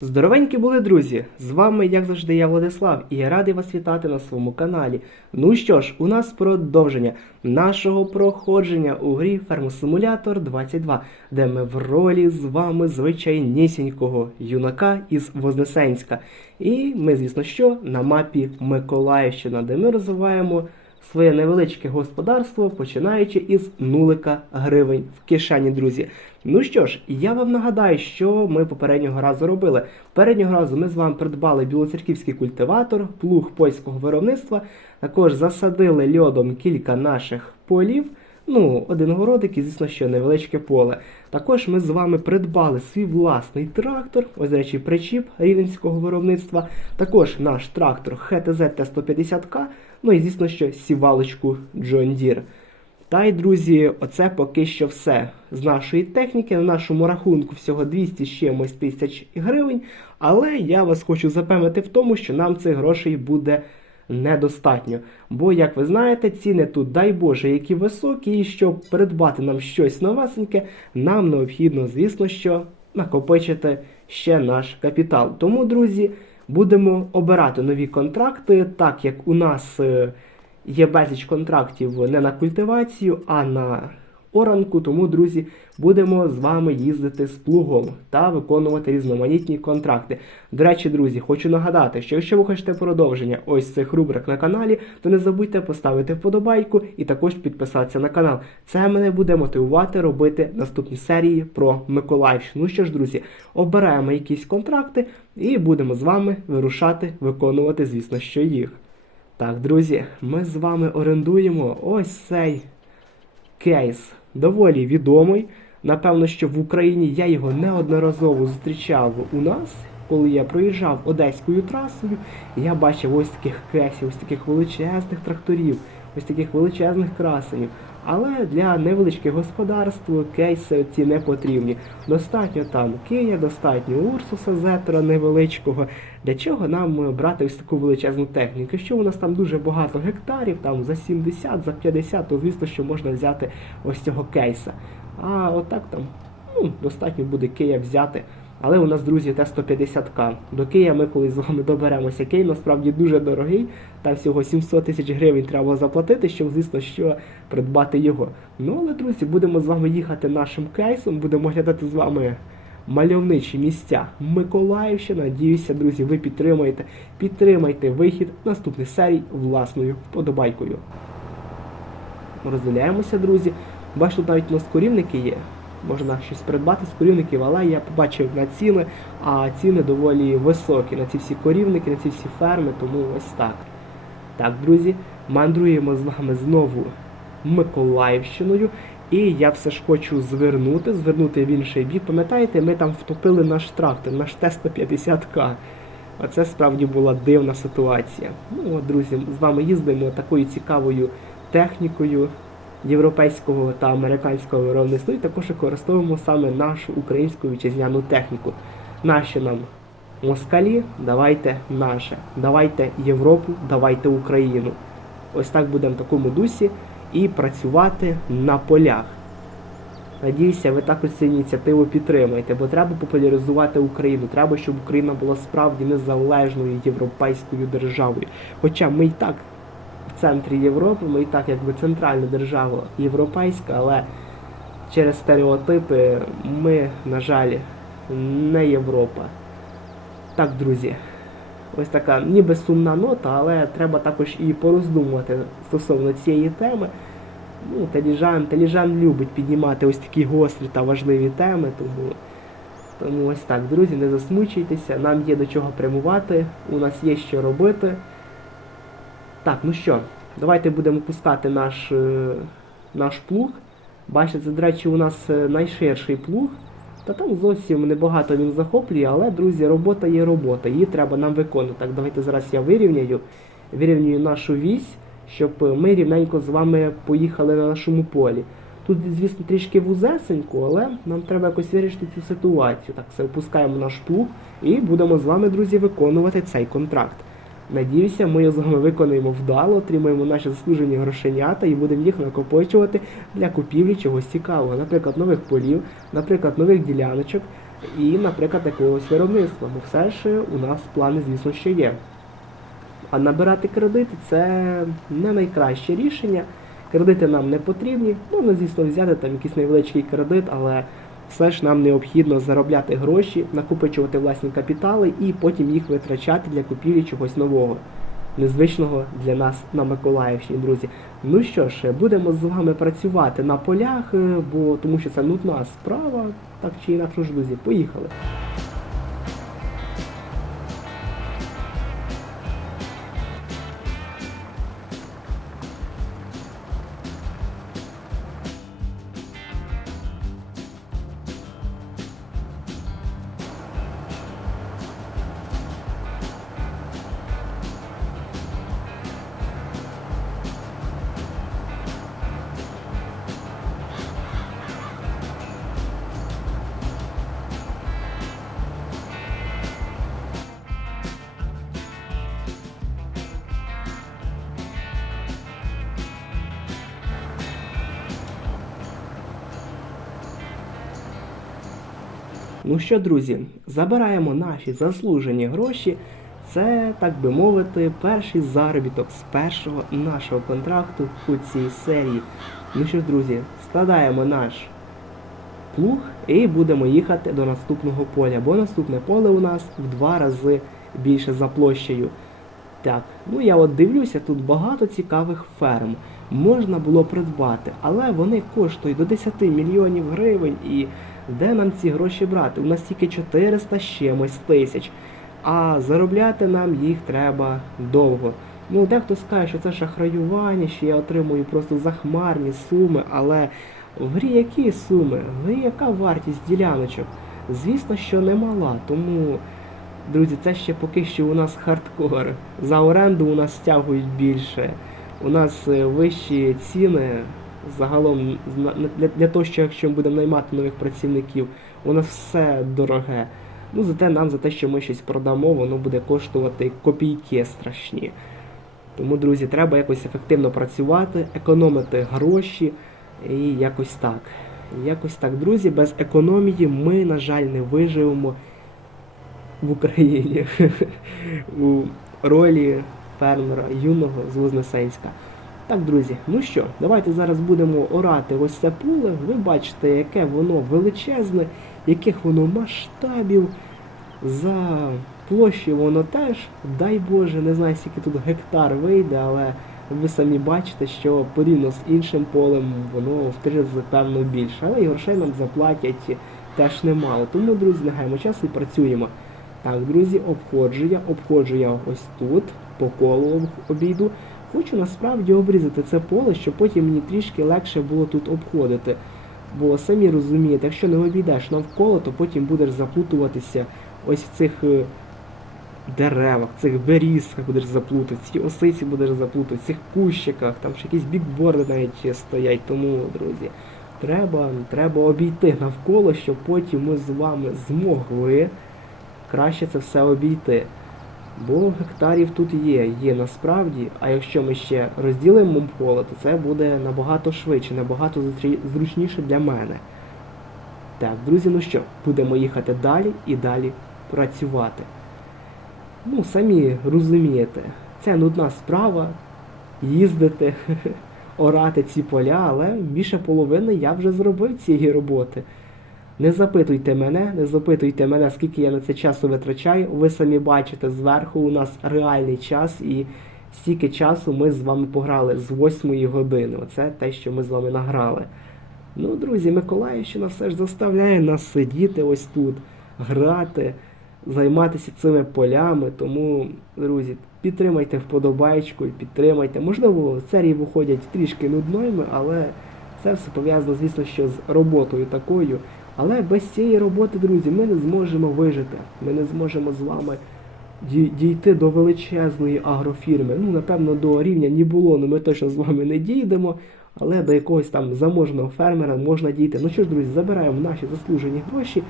Здоровенькі були друзі! З вами, як завжди, я Владислав, і я радий вас вітати на своєму каналі. Ну що ж, у нас продовження нашого проходження у грі Simulator 22, де ми в ролі з вами звичайнісінького юнака із Вознесенська. І ми, звісно, що на мапі Миколаївщина, де ми розвиваємо своє невеличке господарство, починаючи із нулика гривень в кишені, друзі. Ну що ж, я вам нагадаю, що ми попереднього разу робили. Попереднього разу ми з вами придбали білоцерківський культиватор, плуг польського виробництва. Також засадили льодом кілька наших полів. Ну, один городик і, звісно, що невеличке поле. Також ми з вами придбали свій власний трактор, ось, речі, причіп рівненського виробництва. Також наш трактор ХТЗ Т-150К, ну і, звісно, що сівалочку John Deere. Та й, друзі, оце поки що все з нашої техніки. На нашому рахунку всього 200 з чимось тисяч гривень. Але я вас хочу запевнити в тому, що нам цих грошей буде недостатньо. Бо, як ви знаєте, ціни тут, дай Боже, які високі, і щоб придбати нам щось новесеньке, нам необхідно, звісно, що накопичити ще наш капітал. Тому, друзі, будемо обирати нові контракти, так як у нас. е, Є безліч контрактів не на культивацію, а на оранку. Тому, друзі, будемо з вами їздити з плугом та виконувати різноманітні контракти. До речі, друзі, хочу нагадати, що якщо ви хочете продовження ось цих рубрик на каналі, то не забудьте поставити вподобайку і також підписатися на канал. Це мене буде мотивувати робити наступні серії про Миколаївщину. Ну що ж, друзі, обираємо якісь контракти і будемо з вами вирушати, виконувати, звісно, що їх. Так, друзі, ми з вами орендуємо ось цей кейс. Доволі відомий. Напевно, що в Україні я його неодноразово зустрічав у нас, коли я проїжджав одеською трасою. Я бачив ось таких кресів, ось таких величезних тракторів, ось таких величезних красенів. Але для невеличких господарств кейси ці не потрібні. Достатньо там Кия, достатньо Урсуса Зетера невеличкого. Для чого нам брати ось таку величезну техніку? Якщо у нас там дуже багато гектарів, там за 70, за 50, то звісно, що можна взяти ось цього кейса. А отак там ну, достатньо буде Кия взяти. Але у нас, друзі, Т-150К. До Кия ми колись з вами доберемося. Кей насправді дуже дорогий. Там всього 700 тисяч гривень треба заплатити, щоб, звісно, що придбати його. Ну, але, друзі, будемо з вами їхати нашим кейсом, будемо глядати з вами мальовничі місця Миколаївщина. Надіюся, друзі, ви підтримаєте. Підтримайте вихід наступних серій власною вподобайкою. Розділяємося, друзі. Бачу, навіть у нас корівники є. Можна щось придбати з корівників, але я побачив на ціни, а ціни доволі високі на ці всі корівники, на ці всі ферми, тому ось так. Так, друзі, мандруємо з вами знову Миколаївщиною. І я все ж хочу звернути, звернути в інший бік. Пам'ятаєте, ми там втопили наш трактор, наш Т-150К. Оце справді була дивна ситуація. Ну, от, друзі, з вами їздимо такою цікавою технікою європейського та американського виробництва, і також використовуємо саме нашу українську вітчизняну техніку. Наші нам москалі, давайте наше, давайте Європу, давайте Україну. Ось так будемо в такому дусі і працювати на полях. Надіюся, ви також цю ініціативу підтримаєте, бо треба популяризувати Україну. Треба, щоб Україна була справді незалежною європейською державою. Хоча ми і так центрі Європи, ми і так якби центральна держава європейська, але через стереотипи ми, на жаль, не Європа. Так, друзі, ось така ніби сумна нота, але треба також і пороздумувати стосовно цієї теми. Ну, Теліжан, Теліжан любить піднімати ось такі гострі та важливі теми, тому, тому ось так, друзі, не засмучуйтеся, нам є до чого прямувати, у нас є що робити. Так, ну що, давайте будемо пускати наш, е, наш плуг. Бачите, це, до речі, у нас е, найширший плуг. Та там зовсім небагато він захоплює, але, друзі, робота є робота, її треба нам виконувати. Так, давайте зараз я вирівняю, вирівнюю нашу вісь, щоб ми рівненько з вами поїхали на нашому полі. Тут, звісно, трішки вузесенько, але нам треба якось вирішити цю ситуацію. Так, все, опускаємо наш плуг і будемо з вами, друзі, виконувати цей контракт. Надіюся, ми його з вами виконуємо вдало, отримаємо наші заслужені грошенята і будемо їх накопичувати для купівлі чогось цікавого, наприклад, нових полів, наприклад, нових діляночок. і, наприклад, якогось виробництва. Бо все ж у нас плани, звісно, що є. А набирати кредити це не найкраще рішення. Кредити нам не потрібні. Можна, звісно, взяти там якийсь невеличкий кредит, але все ж нам необхідно заробляти гроші, накопичувати власні капітали і потім їх витрачати для купівлі чогось нового, незвичного для нас на Миколаївщині, друзі. Ну що ж, будемо з вами працювати на полях, е, бо тому що це нудна справа, так чи інакше друзі, поїхали. Ну що, друзі, забираємо наші заслужені гроші. Це, так би мовити, перший заробіток з першого нашого контракту у цій серії. Ну що ж, друзі, складаємо наш плуг і будемо їхати до наступного поля, бо наступне поле у нас в два рази більше за площею. Так, ну я от дивлюся, тут багато цікавих ферм. Можна було придбати, але вони коштують до 10 мільйонів гривень і де нам ці гроші брати? У нас тільки 400 з чимось тисяч, а заробляти нам їх треба довго. Ну, дехто скаже, що це шахраювання, що я отримую просто захмарні суми, але в грі які суми? В грі яка вартість діляночок? Звісно, що немала, тому, друзі, це ще поки що у нас хардкор. За оренду у нас стягують більше. У нас е, вищі ціни загалом для, для того, що якщо ми будемо наймати нових працівників, у нас все дороге. Ну, зате нам за те, що ми щось продамо, воно буде коштувати копійки страшні. Тому, друзі, треба якось ефективно працювати, економити гроші і якось так. Якось так, друзі, без економії ми, на жаль, не виживемо в Україні у ролі фермера юного з Вознесенська. Так, друзі, ну що, давайте зараз будемо орати ось це поле. Ви бачите, яке воно величезне, яких воно масштабів. За площі воно теж, дай Боже, не знаю, скільки тут гектар вийде, але ви самі бачите, що порівняно з іншим полем воно в три певно більше. Але і грошей нам заплатять теж немало. Тому, друзі, не гаємо часу і працюємо. Так, друзі, обходжу я, обходжу я ось тут, по колу обійду. Хочу насправді обрізати це поле, щоб потім мені трішки легше було тут обходити. Бо самі розумієте, якщо не обійдеш навколо, то потім будеш заплутуватися ось в цих е, деревах, цих берізках будеш заплутати, в цій осиці будеш заплутати, цих кущиках, там ще якісь бікборди навіть стоять. Тому, друзі, треба, треба обійти навколо, щоб потім ми з вами змогли краще це все обійти. Бо гектарів тут є, є насправді, а якщо ми ще розділимо поле, то це буде набагато швидше, набагато зручніше для мене. Так, друзі, ну що, будемо їхати далі і далі працювати. Ну, самі розумієте, це нудна справа їздити, орати ці поля, але більше половини я вже зробив цієї роботи. Не запитуйте мене, не запитуйте мене, скільки я на це часу витрачаю. Ви самі бачите, зверху у нас реальний час, і стільки часу ми з вами пограли з 8 години. Оце те, що ми з вами награли. Ну, друзі, Миколаївщина все ж заставляє нас сидіти ось тут, грати, займатися цими полями. Тому, друзі, підтримайте вподобайку, підтримайте. Можливо, серії виходять трішки нудними, але це все пов'язано, звісно, що з роботою такою. Але без цієї роботи, друзі, ми не зможемо вижити. Ми не зможемо з вами дійти до величезної агрофірми. Ну, напевно, до рівня Нібулону ми точно з вами не дійдемо, але до якогось там заможного фермера можна дійти. Ну що ж, друзі, забираємо наші заслужені гроші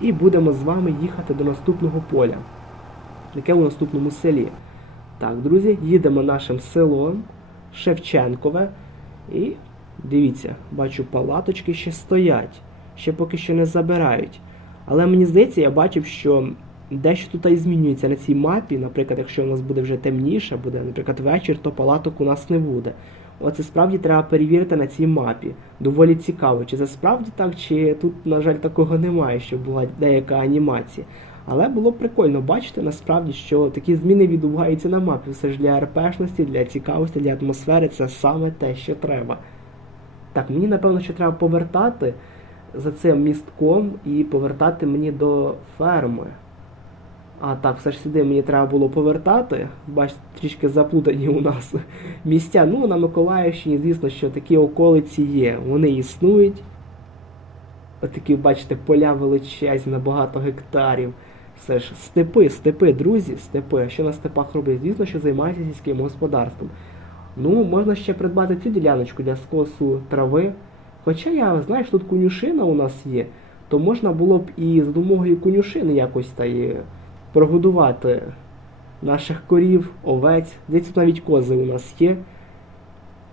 і будемо з вами їхати до наступного поля, яке у наступному селі. Так, друзі, їдемо нашим селом Шевченкове. І дивіться, бачу, палаточки ще стоять, ще поки що не забирають. Але мені здається, я бачив, що дещо тут і змінюється на цій мапі. Наприклад, якщо у нас буде вже темніше, буде, наприклад, вечір, то палаток у нас не буде. Оце справді треба перевірити на цій мапі. Доволі цікаво, чи це справді так, чи тут, на жаль, такого немає, щоб була деяка анімація. Але було прикольно бачити насправді, що такі зміни відбуваються на мапі. Все ж для РПшності, для цікавості, для атмосфери це саме те, що треба. Так, мені напевно, що треба повертати за цим містком і повертати мені до ферми. А так, все ж сюди мені треба було повертати. Бачите, трішки заплутані у нас місця. Ну, на Миколаївщині, звісно, що такі околиці є. Вони існують. Отакі, бачите, поля величезні на багато гектарів. Все ж степи, степи, друзі, степи. Що на степах робить? Звісно, що займається сільським господарством. Ну, можна ще придбати цю діляночку для скосу трави. Хоча я, знаєш, тут конюшина у нас є, то можна було б і за допомогою конюшини якось та й прогодувати наших корів, овець. Здається, тут навіть кози у нас є.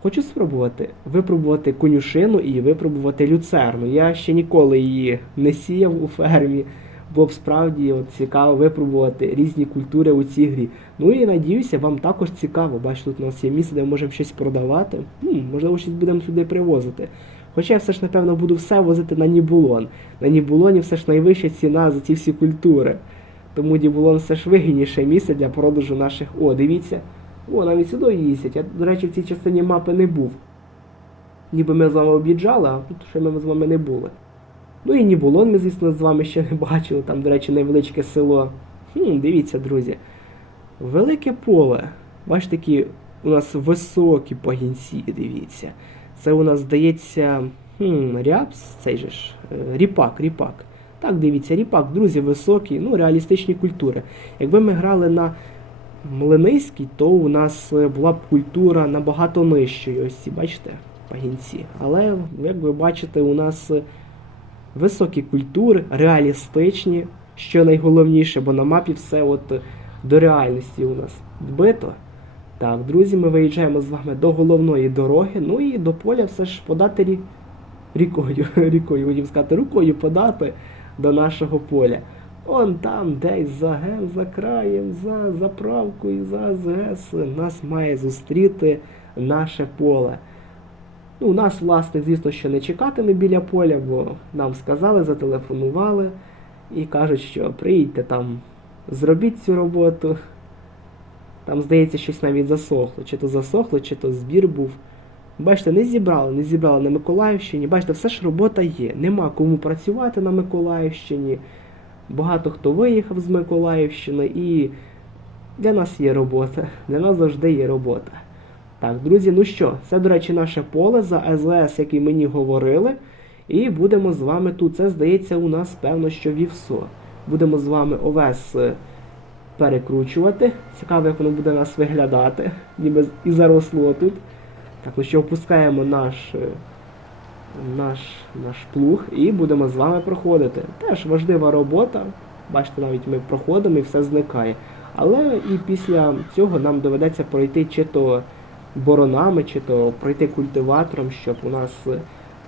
Хочу спробувати випробувати конюшину і випробувати люцерну. Я ще ніколи її не сіяв у фермі. Було б справді от, цікаво випробувати різні культури у цій грі. Ну і надіюся, вам також цікаво. Бачите, тут у нас є місце, де ми можемо щось продавати. Хм, можливо, щось будемо сюди привозити. Хоча я все ж, напевно, буду все возити на Нібулон. На Нібулоні все ж найвища ціна за ці всі культури. Тому Нібулон все ж вигідніше місце для продажу наших. О, дивіться. О, навіть сюди їздять. Я, до речі, в цій частині мапи не був. Ніби ми з вами об'їжджали, а тут ще ми з вами не були. Ну і Нібулон ми, звісно, з вами ще не бачили. Там, до речі, невеличке село. Хм, Дивіться, друзі. Велике поле. Бачите, такі у нас високі пагінці, дивіться. Це у нас здається. Хм, рябс, цей же ж. е, Ріпак, ріпак. Так, дивіться, ріпак, друзі, високий, ну, реалістичні культури. Якби ми грали на Млиниський, то у нас е, була б культура набагато нижчою. Ось ці, бачите, пагінці. Але, як ви бачите, у нас е, високі культури, реалістичні, що найголовніше, бо на мапі все от до реальності у нас вбито. Так, друзі, ми виїжджаємо з вами до головної дороги, ну і до поля все ж подати рі... рікою, рікою, хотів сказати, рукою подати до нашого поля. Он там, десь за ГЕМ, за краєм, за заправкою, за АЗС нас має зустріти наше поле. Ну, нас, власне, звісно, що не чекатиме біля поля, бо нам сказали, зателефонували і кажуть, що приїдьте там, зробіть цю роботу. Там, здається, щось навіть засохло. Чи то засохло, чи то збір був. Бачите, не зібрали, не зібрали на Миколаївщині. Бачите, все ж робота є. Нема кому працювати на Миколаївщині. Багато хто виїхав з Миколаївщини і для нас є робота. Для нас завжди є робота. Так, друзі, ну що, це, до речі, наше поле за СВС, який мені говорили. І будемо з вами тут. Це здається у нас, певно, що вівсо. Будемо з вами овес е, перекручувати. Цікаво, як воно буде у нас виглядати. Ніби і заросло тут. Так, ну що, опускаємо наш, е, наш, наш плуг і будемо з вами проходити. Теж важлива робота. Бачите, навіть ми проходимо і все зникає. Але і після цього нам доведеться пройти чи то боронами, чи то пройти культиватором, щоб у нас е,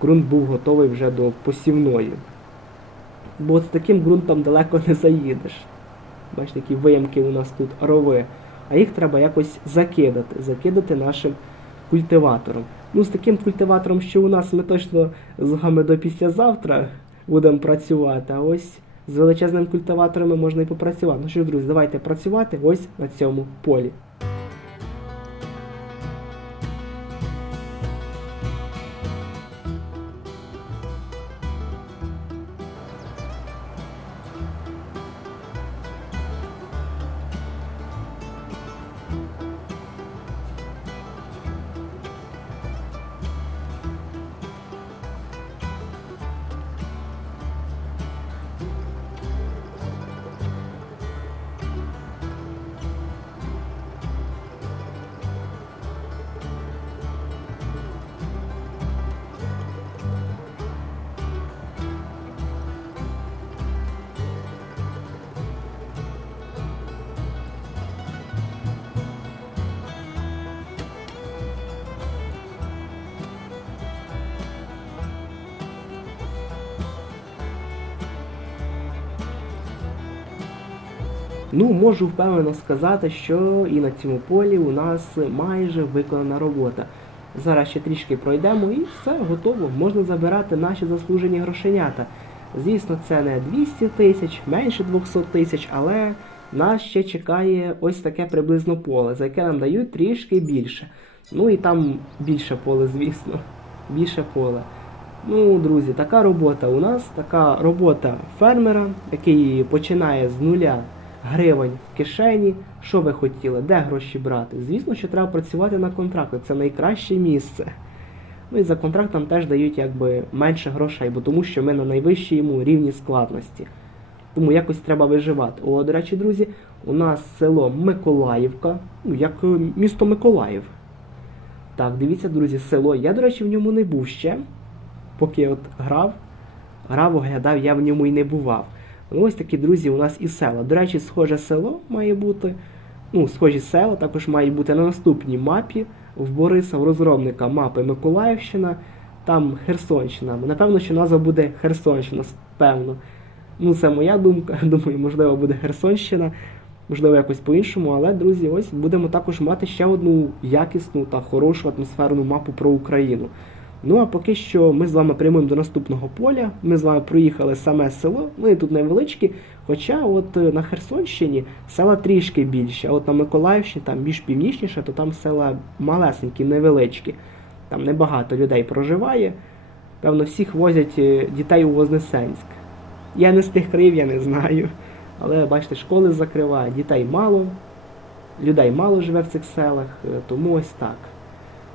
ґрунт був готовий вже до посівної. Бо з таким ґрунтом далеко не заїдеш. Бачите, які виямки у нас тут рови. А їх треба якось закидати, закидати нашим культиватором. Ну, з таким культиватором, що у нас ми точно з вами до післязавтра будемо працювати, а ось з величезним культиваторами можна і попрацювати. Ну що, друзі, давайте працювати ось на цьому полі. Ну, можу впевнено сказати, що і на цьому полі у нас майже виконана робота. Зараз ще трішки пройдемо і все готово. Можна забирати наші заслужені грошенята. Звісно, це не 200 тисяч, менше 200 тисяч, але нас ще чекає ось таке приблизно поле, за яке нам дають трішки більше. Ну і там більше поле, звісно. Більше поле. Ну, друзі, така робота у нас, така робота фермера, який починає з нуля гривень в кишені. Що ви хотіли? Де гроші брати? Звісно, що треба працювати на контракти. Це найкраще місце. Ну і за контрактом теж дають якби менше грошей, бо тому що ми на найвищому рівні складності. Тому якось треба виживати. О, до речі, друзі, у нас село Миколаївка, ну як е, місто Миколаїв. Так, дивіться, друзі, село. Я, до речі, в ньому не був ще. Поки от грав, грав, оглядав, я в ньому і не бував. Ну, ось такі, друзі, у нас і села. До речі, схоже село має бути. Ну, схожі села також мають бути на наступній мапі в Бориса, в розробника мапи Миколаївщина, там Херсонщина. Напевно, що назва буде Херсонщина, певно. Ну, це моя думка. Думаю, можливо, буде Херсонщина, можливо, якось по-іншому. Але, друзі, ось будемо також мати ще одну якісну та хорошу атмосферну мапу про Україну. Ну а поки що ми з вами прямуємо до наступного поля. Ми з вами проїхали саме село. Вони тут невеличкі. Хоча от е, на Херсонщині села трішки більше, а от на Миколаївщині там більш північніше, то там села малесенькі, невеличкі. Там небагато людей проживає. Певно, всіх возять е, дітей у Вознесенськ. Я не з тих країв, я не знаю. Але бачите, школи закривають, дітей мало, людей мало живе в цих селах, е, тому ось так.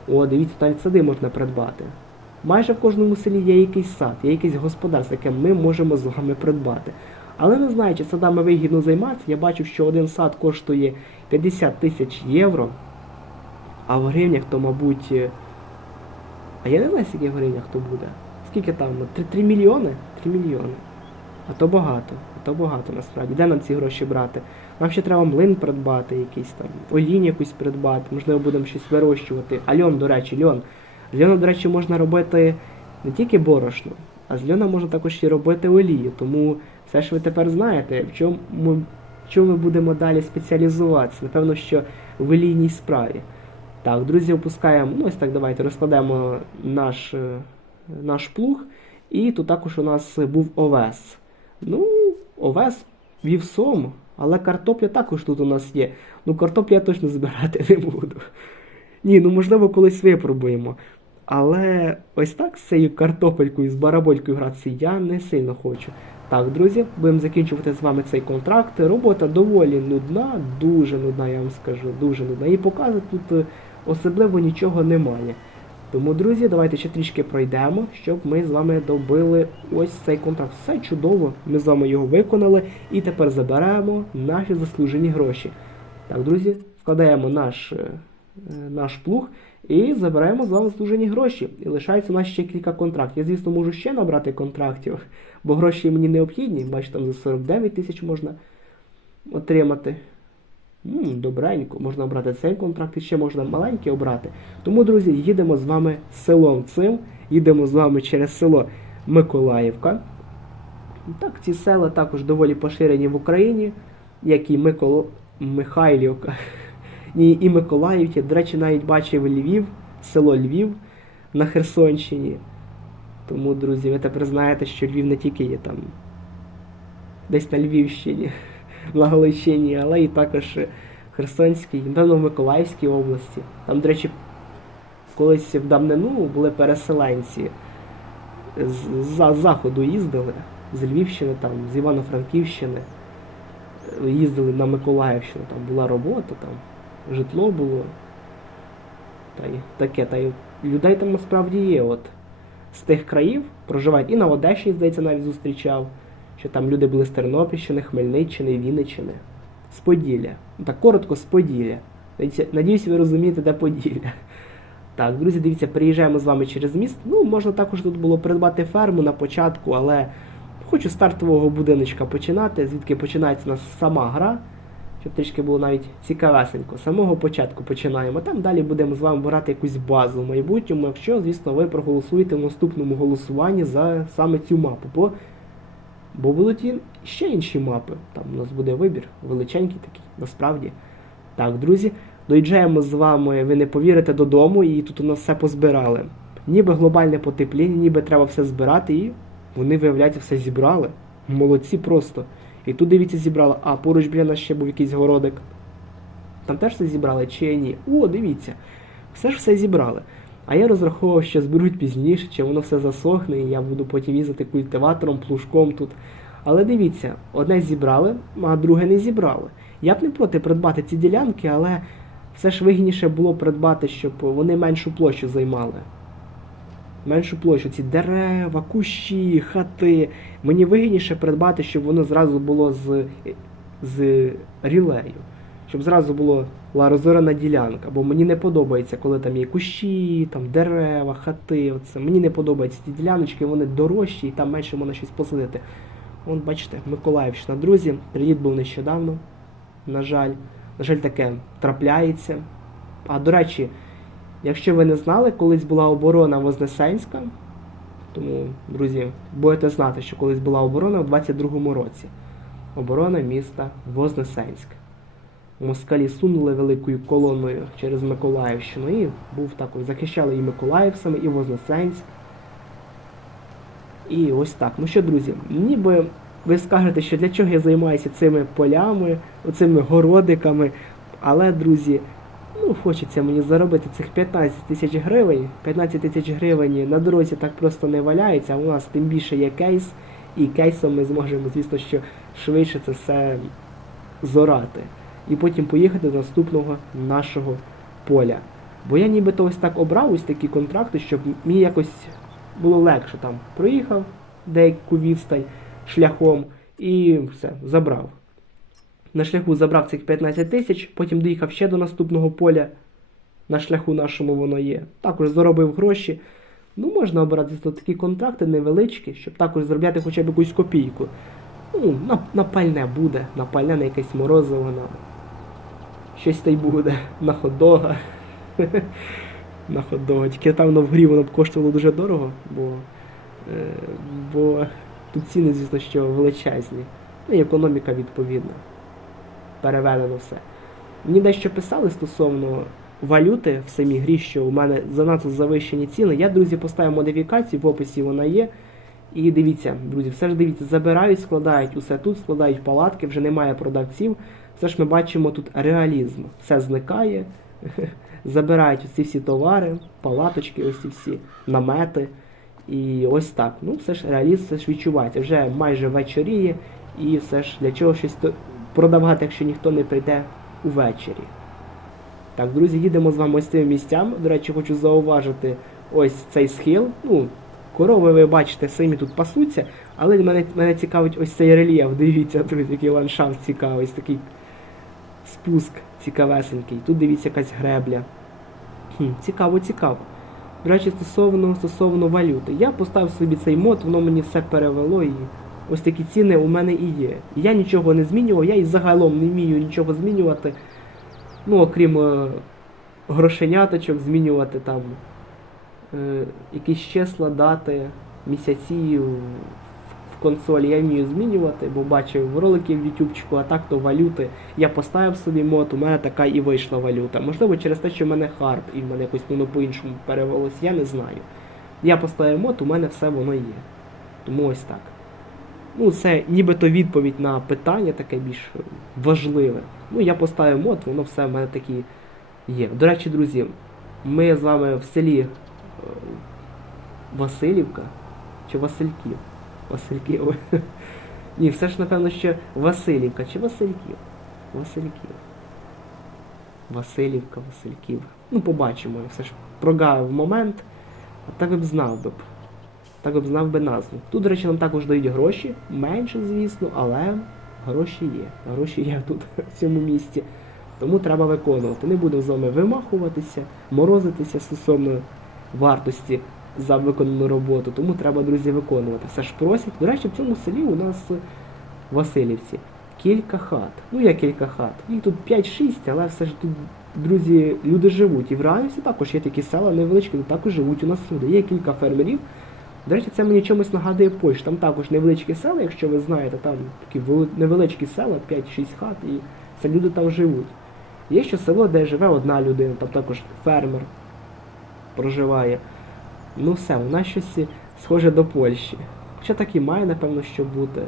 О, дивіться, навіть сади можна придбати. Майже в кожному селі є якийсь сад, є якесь господарство, яке ми можемо з вами придбати. Але не знаю, чи садами вигідно займатися, я бачу, що один сад коштує 50 тисяч євро, а в гривнях то, мабуть. е, А я не знаю, скільки в гривнях то буде. Скільки там? 3, 3 мільйони? 3 мільйони. А то багато, а то багато насправді. Де нам ці гроші брати? Нам ще треба млин придбати, якийсь там, олінь якусь придбати, можливо, будемо щось вирощувати. А льон, до речі, льон. З льону, до речі, можна робити не тільки борошно, а з льона можна також і робити олію. Тому все ж ви тепер знаєте, в чому, ми- в чому ми будемо далі спеціалізуватися. Напевно, що в олійній справі. Так, друзі, опускаємо. Ну, ось так давайте розкладемо наш, е, наш плуг. І тут також у нас був овес. Ну, овес вівсом, але картопля також тут у нас є. Ну, картоплю я точно збирати не буду. Ні, ну можливо, колись випробуємо. Але ось так з цією картопелькою, з бараболькою гратися я не сильно хочу. Так, друзі, будемо закінчувати з вами цей контракт. Робота доволі нудна, дуже нудна, я вам скажу, дуже нудна. І показувати тут е, особливо нічого немає. Тому, друзі, давайте ще трішки пройдемо, щоб ми з вами добили ось цей контракт. Все чудово, ми з вами його виконали і тепер заберемо наші заслужені гроші. Так, друзі, вкладаємо наш, е, е, наш плуг і забираємо з вами заслужені гроші. І лишається у нас ще кілька контрактів. Я, звісно, можу ще набрати контрактів, бо гроші мені необхідні. Бачите, там за 49 тисяч можна отримати. Добренько, можна обрати цей контракт і ще можна маленький обрати. Тому, друзі, їдемо з вами селом цим, їдемо з вами через село Миколаївка. Так, ці села також доволі поширені в Україні, як і Микол... Михайлівка, і, і Миколаївці. До речі, навіть бачив Львів, село Львів на Херсонщині. Тому, друзі, ви тепер знаєте, що Львів не тільки є там десь на Львівщині, на Галичині, але і також Херсонській, напевно, в Миколаївській області. Там, до речі, колись в давнину були переселенці з, заходу їздили, з Львівщини, там, з Івано-Франківщини. Їздили на Миколаївщину, там була робота, там житло було. Та й таке, та й людей там насправді є. От з тих країв проживають. І на Одещині, здається, навіть зустрічав, що там люди були з Тернопільщини, Хмельниччини, Вінниччини. З Поділля. Ну, Так коротко, з Поділля. Надіюсь, ви розумієте, де Поділля. Так, друзі, дивіться, приїжджаємо з вами через міст. Ну, можна також тут було придбати ферму на початку, але хочу стартового будиночка починати, звідки починається у нас сама гра. Щоб трішки було навіть цікавесенько. Самого початку починаємо. Там далі будемо з вами брати якусь базу в майбутньому, якщо, звісно, ви проголосуєте в наступному голосуванні за саме цю мапу. Бо Бо будуть ще інші мапи. Там у нас буде вибір, величенький такий, насправді. Так, друзі, доїжджаємо з вами, ви не повірите, додому, і тут у нас все позбирали. Ніби глобальне потепління, ніби треба все збирати, і вони, виявляється, все зібрали. Молодці просто. І тут дивіться, зібрали. А поруч біля нас ще був якийсь городик. Там теж все зібрали чи ні? О, дивіться. Все ж все зібрали. А я розраховував, що зберуть пізніше, чи воно все засохне, і я буду потім їздити культиватором, плужком тут. Але дивіться, одне зібрали, а друге не зібрали. Я б не проти придбати ці ділянки, але все ж вигідніше було придбати, щоб вони меншу площу займали. Меншу площу, ці дерева, кущі, хати. Мені вигідніше придбати, щоб воно зразу було з, з рілею. Щоб зразу була розорена ділянка. Бо мені не подобається, коли там є кущі, там дерева, хати. Оце. Мені не подобаються ці діляночки, вони дорожчі і там менше можна щось посадити. Вон, бачите, Миколаївщина, друзі, привіт був нещодавно. На жаль, на жаль, таке трапляється. А до речі, якщо ви не знали, колись була оборона Вознесенська. Тому, друзі, будете знати, що колись була оборона у 22-му році. Оборона міста Вознесенськ. Москалі сунули великою колоною через Миколаївщину і був також. Захищали і Миколаївцями, і Вознесенськ. І ось так. Ну що, друзі, ніби ви скажете, що для чого я займаюся цими полями, оцими городиками. Але, друзі, ну хочеться мені заробити цих 15 тисяч гривень. 15 тисяч гривень на дорозі так просто не валяється, а у нас тим більше є кейс, і кейсом ми зможемо, звісно, що швидше це все зорати. І потім поїхати до наступного нашого поля. Бо я нібито ось так обрав ось такі контракти, щоб мені якось було легше там. Проїхав деяку відстань шляхом і все, забрав. На шляху забрав цих 15 тисяч, потім доїхав ще до наступного поля. На шляху нашому воно є. Також заробив гроші. Ну, можна обирати такі контракти невеличкі, щоб також заробляти хоча б якусь копійку. Ну, на, буде, на пальне на якесь морозиво, на щось та й буде, на ходога. на ходога. Тільки там в грі воно б коштувало дуже дорого, бо, е, бо тут ціни, звісно, що величезні. Ну і економіка відповідна. Переведено все. Мені дещо писали стосовно валюти в самій грі, що у мене занадто завищені ціни. Я, друзі, поставив модифікацію, в описі вона є. І дивіться, друзі, все ж дивіться, забирають, складають усе тут, складають палатки, вже немає продавців. Все ж ми бачимо тут реалізм. Все зникає, забирають ці всі товари, палаточки, ось ці всі намети. І ось так. Ну, все ж реалізм все ж відчувається. Вже майже вечоріє, і все ж для чого щось продавати, якщо ніхто не прийде увечері. Так, друзі, їдемо з вами ось цим місцям. До речі, хочу зауважити ось цей схил. Ну, корови, ви бачите, самі тут пасуться, але мене, мене цікавить ось цей рельєф. Дивіться, друзі, який ландшафт цікавий, такий спуск цікавесенький. Тут дивіться якась гребля. Хм, цікаво, цікаво. До речі, стосовно, стосовно валюти. Я поставив собі цей мод, воно мені все перевело і ось такі ціни у мене і є. Я нічого не змінював, я і загалом не вмію нічого змінювати. Ну, окрім е, грошеняточок, змінювати там е, якісь числа, дати, місяці консолі я вмію змінювати, бо бачив ролики в ютубчику, а так то валюти. Я поставив собі мод, у мене така і вийшла валюта. Можливо, через те, що в мене хард і в мене якось воно по-іншому перевелось, я не знаю. Я поставив мод, у мене все воно є. Тому ось так. Ну, це нібито відповідь на питання таке більш важливе. Ну, я поставив мод, воно все в мене такі є. До речі, друзі, ми з вами в селі е, Васильівка чи Васильків? Васильків. Ні, все ж напевно, що Василівка чи Васильків? Васильків. Василівка, Васильків. Ну, побачимо, я все ж прогавив момент, а так би б знав би. Так би б знав би назву. Тут, до речі, нам також дають гроші, менше, звісно, але гроші є. Гроші є тут, в цьому місці. Тому треба виконувати. Не будемо з вами вимахуватися, морозитися стосовно вартості за виконану роботу. Тому треба, друзі, виконувати. Все ж просять. До речі, в цьому селі у нас в Васильівці кілька хат. Ну, є кілька хат. Їх тут 5-6, але все ж тут, друзі, люди живуть. І в реальності також є такі села невеличкі, де також живуть у нас люди. Є кілька фермерів. До речі, це мені чомусь нагадує Польщу. Там також невеличкі села, якщо ви знаєте, там такі невеличкі села, 5-6 хат, і це люди там живуть. Є ще село, де живе одна людина, там також фермер проживає. Ну все, у нас щось схоже до Польщі. Хоча так і має, напевно, що бути.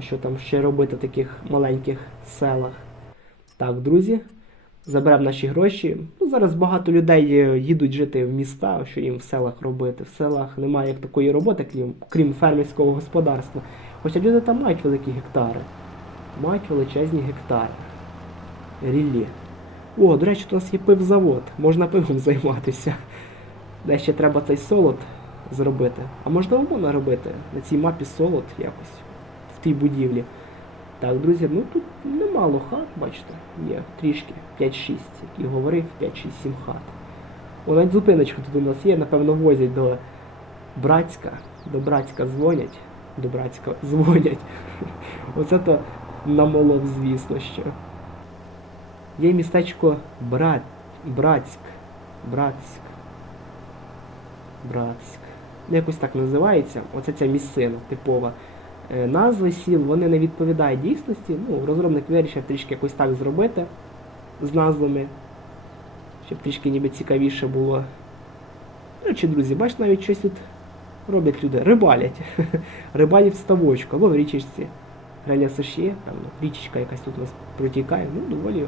Що там ще робити в таких маленьких селах. Так, друзі, заберемо наші гроші. Ну, зараз багато людей е, їдуть жити в міста, що їм в селах робити. В селах немає як такої роботи, крім, крім фермерського господарства. Хоча люди там мають великі гектари. Мають величезні гектари. Ріллі. О, до речі, у нас є пивзавод. Можна пивом займатися. Де ще треба цей солод зробити. А можливо можна робити на цій мапі солод якось в тій будівлі. Так, друзі, ну тут немало хат, бачите, є трішки 5-6, як і говорив, 5-6-7 хат. О, навіть зупиночка тут у нас є, напевно, возять до Братська. До Братська дзвонять. До Братська дзвонять. Оце то намолов, звісно, що. Є містечко Брат... Братськ. Братськ. Братськ. Ну, Якось так називається. Оце ця місцина типова. Е, Назви сіл вони не відповідають дійсності. Ну, розробник вирішив трішки якось так зробити з назвами, щоб трішки ніби цікавіше було. Речі, друзі, бачите, навіть щось тут роблять люди. Рибалять. Рибалять в ставочку або в річечці. Реля Сошє, певно, річечка якась тут у нас протікає. Ну, доволі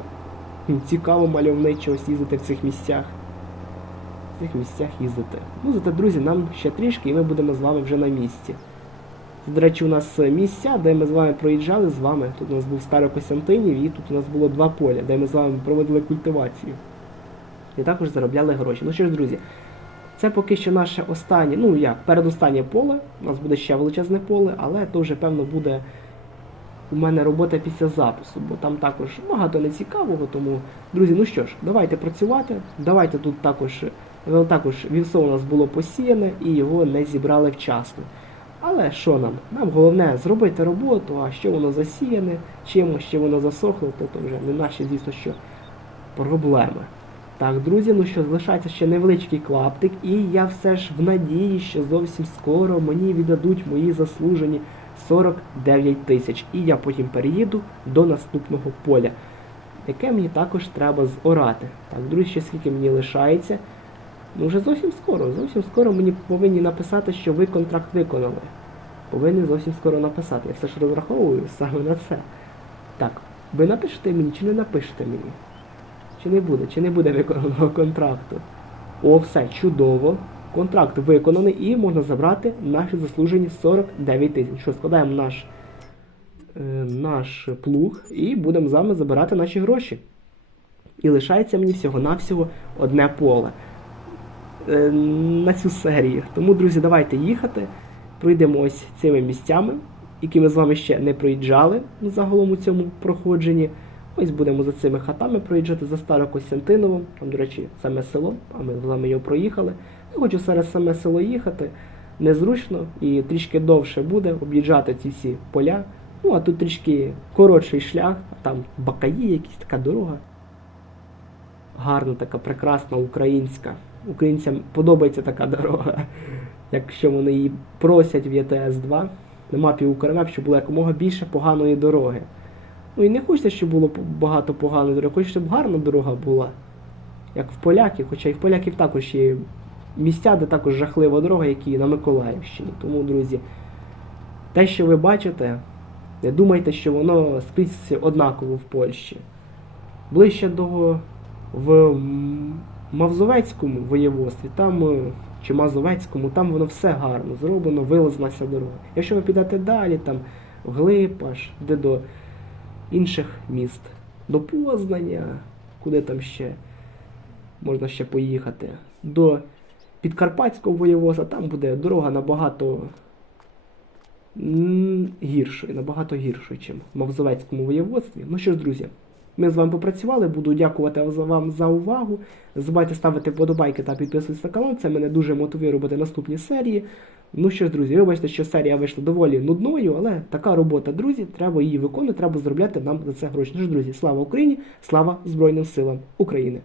цікаво мальовничо ось їздити в цих місцях. Цих місцях їздити. Ну, зате, друзі, нам ще трішки і ми будемо з вами вже на місці. Це, До речі, у нас е, місця, де ми з вами проїжджали з вами. Тут у нас був Старокостянтинів і тут у нас було два поля, де ми з вами проводили культивацію. І також заробляли гроші. Ну що ж, друзі, це поки що наше останнє, ну як, передостаннє поле. У нас буде ще величезне поле, але то вже, певно, буде у мене робота після запису, бо там також багато нецікавого. Тому, друзі, ну що ж, давайте працювати. Давайте тут також, е, також вівсо у нас було посіяне і його не зібрали вчасно. Але що нам? Нам головне зробити роботу, а що воно засіяне, чимось, що воно засохло, то, то вже не наші, звісно, що проблеми. Так, друзі, ну що, залишається ще невеличкий клаптик, і я все ж в надії, що зовсім скоро мені віддадуть мої заслужені 49 тисяч. І я потім переїду до наступного поля, яке мені також треба зорати. Так, друзі, скільки мені лишається. Ну вже зовсім скоро, зовсім скоро мені повинні написати, що ви контракт виконали. Повинні зовсім скоро написати. Я все ж розраховую саме на це. Так, ви напишете мені чи не напишете мені? Чи не буде? Чи не буде виконаного контракту? О, все, чудово. Контракт виконаний і можна забрати наші заслужені 49 тисяч. Що, складаємо наш, е, наш плуг і будемо з вами забирати наші гроші. І лишається мені всього-навсього одне поле е, на цю серію. Тому, друзі, давайте їхати. Пройдемо ось цими місцями, які ми з вами ще не проїжджали загалом у цьому проходженні. Ось будемо за цими хатами проїжджати за Старокостянтиновом. Там, до речі, саме село, а ми з вами його проїхали. Я хочу зараз саме село їхати. Незручно і трішки довше буде об'їжджати ці всі поля. Ну, а тут трішки коротший шлях, там бакаї, якісь така дорога. Гарна, така прекрасна українська. Українцям подобається така дорога. Якщо вони її просять в ЄТС 2 на мапі Укрмап, щоб було якомога більше поганої дороги. Ну і не хочеться, щоб було багато поганої дороги, хочеться, щоб гарна дорога була. Як в поляків, хоча і в поляків також є місця, де також жахлива дорога, які на Миколаївщині. Тому, друзі, те, що ви бачите, не думайте, що воно скрізь однаково в Польщі. Ближче до в Мавзовецькому воєводстві, там е, чи Мазовецькому, там воно все гарно зроблено, вилазна вся дорога. Якщо ви підете далі, там вглиб аж де до інших міст, до Познання, куди там ще можна ще поїхати, до Підкарпатського воєводства, там буде дорога набагато гіршою, набагато гіршою, ніж в Мавзовецькому воєводстві. Ну що ж, друзі, ми з вами попрацювали. Буду дякувати вам за увагу. Не забувайте ставити вподобайки та підписуватися на канал. Це мене дуже мотивує робити наступні серії. Ну що ж, друзі, вибачте, що серія вийшла доволі нудною, але така робота, друзі, треба її виконувати, треба заробляти нам за це гроші. Ну ж, друзі, слава Україні, слава Збройним силам України.